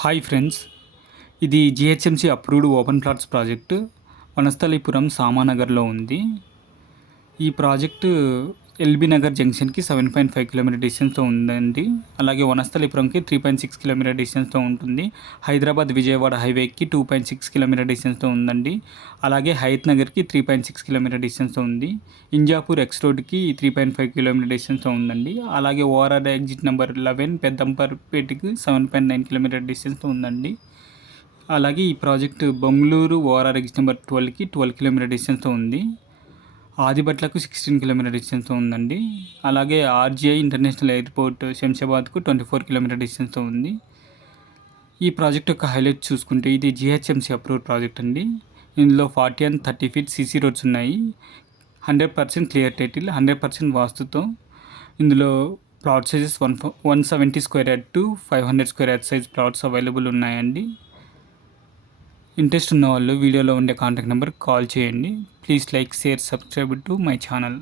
Hi friends, ఇది GHMC approved open plots project Vanasthalipuram సామానగర్లో ఉంది. ఈ ప్రాజెక్టు ఎల్బీ నగర్ జంక్షన్కి 7.5 కిలోమీటర్ డిస్టెన్స్తో ఉందండి. అలాగే వనస్థలీపురంకి 3.6 కిలోమీటర్ డిస్టెన్స్తో ఉంటుంది. హైదరాబాద్ విజయవాడ హైవేకి 2.6 కిలోమీటర్ డిస్టెన్స్తో ఉందండి. అలాగే హయత్ నగర్కి 3.6 కిలోమీటర్ డిస్టెన్స్తో ఉంది. ఇంజాపూర్ ఎక్స్ రోడ్కి 3.5 కిలోమీటర్ డిస్టెన్స్తో ఉందండి. అలాగే ఓఆర్ఆర్ ఎగ్జిట్ నెంబర్ 11 పెద్దంపర్పేటకి 7.9 కిలోమీటర్ డిస్టెన్స్తో ఉందండి. అలాగే ఈ project Bengaluru ORR exit number 12కి 12 కిలోమీటర్ డిస్టెన్స్తో ఉంది. ఆదిబట్లకు 16 కిలోమీటర్ డిస్టెన్స్తో ఉందండి. అలాగే ఆర్జీఐ ఇంటర్నేషనల్ ఎయిర్పోర్ట్ శంషాబాద్కు 24 కిలోమీటర్ డిస్టెన్స్తో ఉంది. ఈ ప్రాజెక్ట్ యొక్క హైలైట్ చూసుకుంటే ఇది జిహెచ్ఎంసి అప్రూవ్డ్ ప్రాజెక్ట్ అండి. ఇందులో 40 and 30 feet సీసీ రోడ్స్ ఉన్నాయి. 100% క్లియర్ టైటిల్, 100% వాస్తుతో. ఇందులో plot sizes 170 square yard to 500 square yard size plots available ఉన్నాయండి. ఇంట్రెస్ట్ ఉన్న వాళ్ళు వీడియోలో ఉండే కాంటాక్ట్ నెంబర్ కాల్ చేయండి. Please like, share, subscribe to my channel.